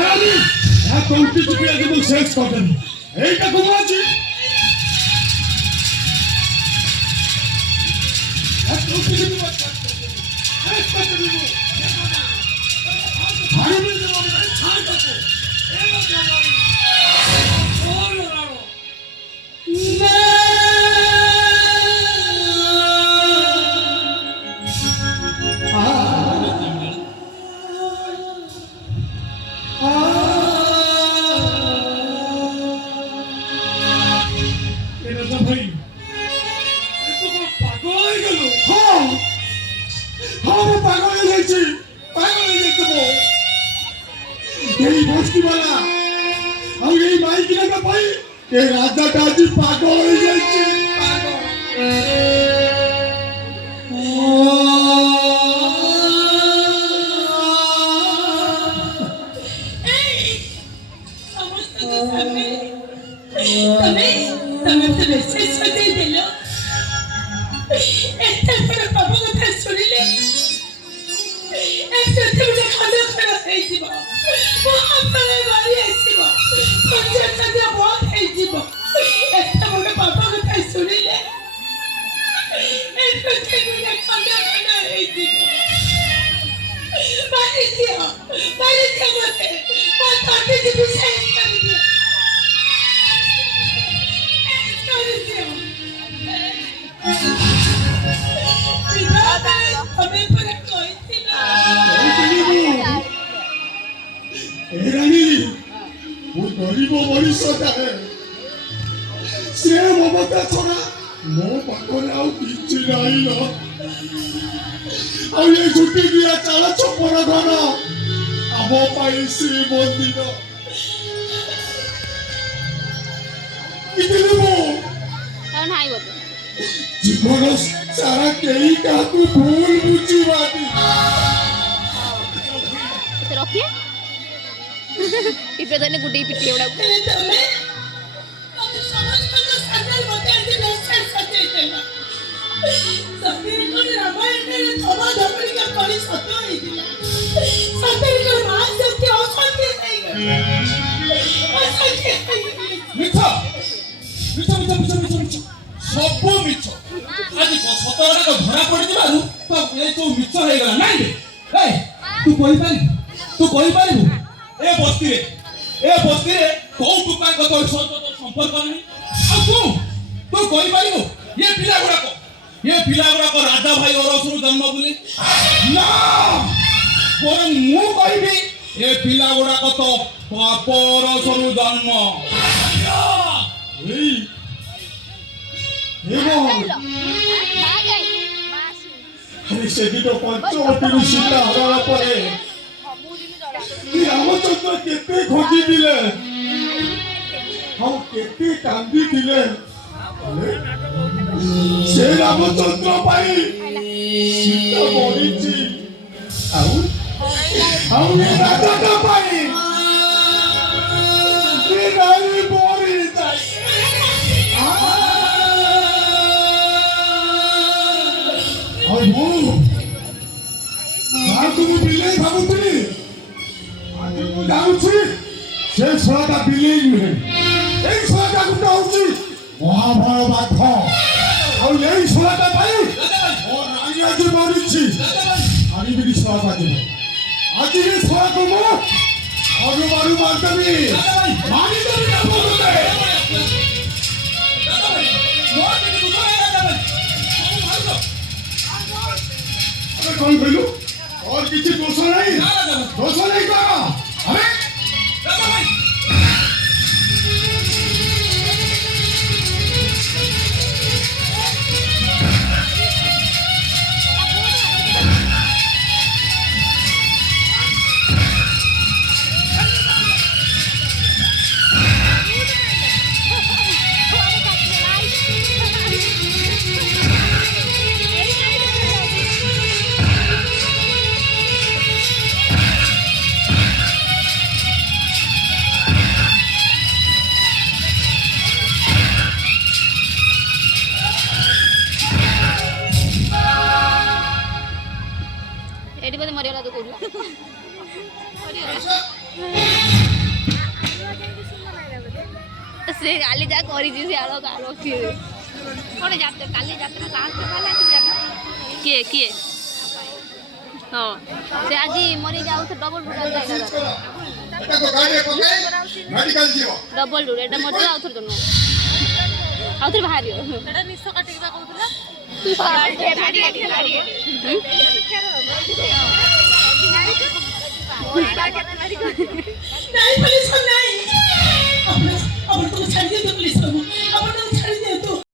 মায়াবী এক কৌটি চুপিয়া কিন্তু শেষ করেন এইটা ঘুমাচ্ছি এক কৌটি চুপিয়া শেষ করতে দিব ভারী দেব ছাড় করতে এলো জানাই ওর রাও না রাজাটা আজ পাগল হয়ে যাচ্ছে गरीब भविष्य से ममता छड़ा मो पाखरे आउ किछि नाही न आ ये छुट्टी दिया चाल छपर घर आम पाई श्री मंदिर जीवन सारा कई का भूल बुझीबानी रखिए इपे तने गुडी पिटी उडा समस्त को सागर बता दे नसेल सते देला सफीर को रामायण में थमा धपड़ी का कली सत्य होई दिला सफीर को मां सत्य असत्य नहीं गए असत्य मिठा मिठा मिठा मिठा मिठा सब मिठा आज सतरा का भरा पड़ दिबारु तो ए तो मिठा हे गला नाही ए तू कोई पारी ए बस्ती रे कौ टुका गत संपर्क नहीं तू कहि पारिबो ये पिला गुडा को राजा भाई औरसरु जन्म बोली ना पर मु कहिबी ए पिला गुडा को तो पापरसरु जन्म एई एबो अरे सेगी तो पंचवटी सीता हरा परे रामचंद्र केते खोजी दिले हम केते कांदी दिले से रामचंद्र पाई सीता मरिची आउ ये राजा का पाई ये नारी बोरी जाई और वो तुम बिले भाबुतली ମୁଁ ଜାଣୁଛି ସେ ଛୁଆଟା ବିଲେଇ ନୁହେଁ ଏଇ ଛୁଆଟା ଗୋଟେ ହଉଛି ମହାବଳ ବାଘ ଆଉ ଏଇ ଛୁଆଟା ପାଇଁ ମୋ ରାଣୀ ଆଜି ମରିଛି ଆଣିବିନି ଛୁଆକୁ ଆଜି ବି ଛୁଆକୁ ମୁଁ ମାରୁ ମାରିଦେବି ମାରିଦେବି କଣ କହିଲୁ और किसी दोष नहीं का अरे एडी बदे मरियाला तो कोडला ସେ କାଲି ଯାହା କରିଛି ସେ ଆଳ ରଖିବେ କଣ ଯାତ୍ରା କାଲି ଯାତ୍ରା ଲାଷ୍ଟ କିଏ କିଏ ହଁ ସେ ଆଜି ମରି ଯାଉଥ ଡବଲ ଡବଲ ଡୁର ଏଇଟା ମରିଯିବ ଆଉଥରେ ତ ନୁହଁ ଆଉଥରେ ବାହାରିବ ଏଇଟା ନିଶ କାଟିକି କହୁଥିଲା ନାଇଁ